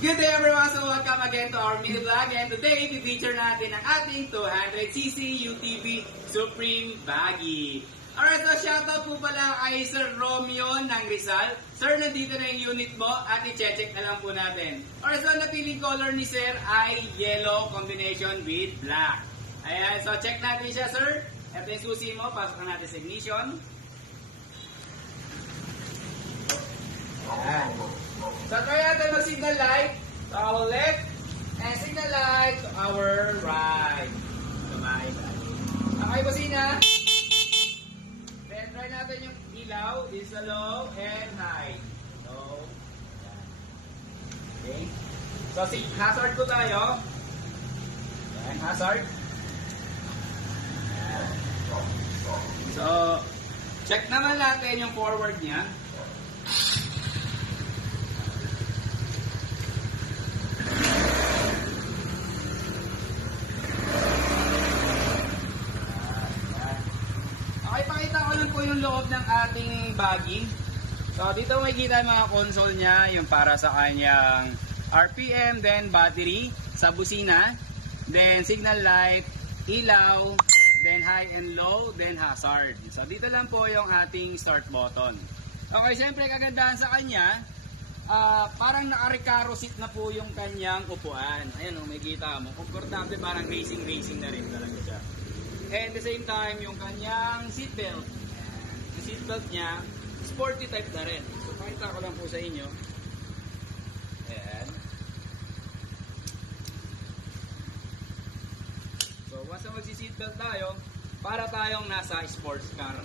Good day everyone! So welcome again to our mini vlog, and today i-feature natin ang ating 200cc UTV Supreme Baggy. Alright, so shoutout po pala kay Sir Romeo ng Rizal. Sir, nandito na yung unit mo at i-check na lang po natin. Alright, so napiling color ni Sir ay yellow combination with black. Ayan, so check natin siya, Sir. Ito yung susi mo, pasok natin sa ignition. Ayan. So try natin mag-signal light to our left and signal light to our right. Okay, busina. Then try natin yung ilaw. This is low and high. Low. Okay. So hazard ko tayo. Ayan, hazard. Ayan. So check naman natin yung forward niya. Pakita ko lang po yung loob ng ating baggy. So dito makikita yung mga console niya, yung para sa kanyang RPM, then battery, sa busina, then signal light, ilaw, then high and low, then hazard. So dito lang po yung ating start button. Okay, siyempre kagandahan sa kanya, parang naka-recaro seat na po yung kanyang upuan. Ayan o, makikita mo, komportable, parang racing na rin talaga siya. And at the same time, yung kanyang seatbelt. Yung seatbelt niya, sporty type na rin. So, pakita ko lang po sa inyo. Ayan. So, once na magsi-seatbelt tayo, para tayong nasa sports car.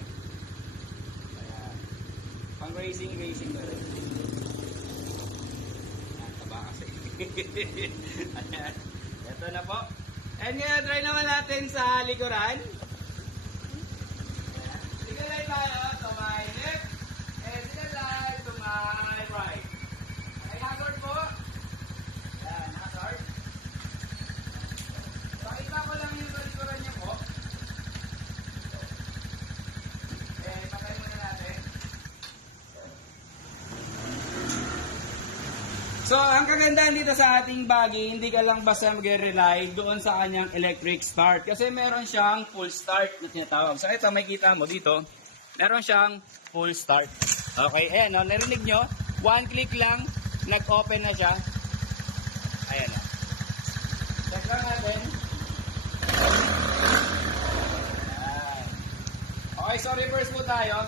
Ayan. Pang racing na rin. Ayan, taba kasi. Ayan. Ito na po. And ngayon, try naman natin sa likuran. Signal light tayo to my left. And signal light to my right. Okay, hazard po. Yan, hazard. Pakita ko lang yung sa likuran niya po. Okay, patay muna natin. So, ang kagandahan dito sa ating baggy, hindi ka lang basta mag-rely doon sa kanyang electric start. Kasi meron siyang full start na tinatawag. So, ito, makikita mo dito, meron siyang full start. Okay, ayan, no, narinig nyo, one click lang, nag-open na siya. Ayan, no. Check lang natin. Ayan. Okay, so reverse po tayo.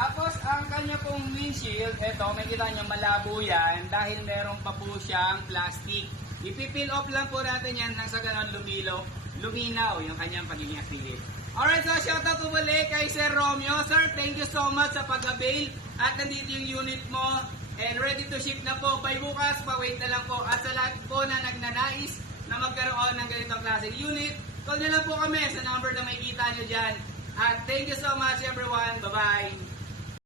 Tapos, ang kanya pong windshield, ito, may kita nyo malabo yan dahil meron pa po siyang plastic. Ipipil off lang po natin yan nang sa ganon luminaw yung kanyang pagiging active. Alright, so shoutout po muli kay Sir Romeo. Sir, thank you so much sa pag-avail at nandito yung unit mo and ready to ship na po. By bukas, pa-wait na lang po. At sa lahat po na nagnanais na magkaroon ng ganitong klaseng unit, call nyo lang po kami sa number na may kita nyo dyan. At thank you so much everyone. Bye-bye!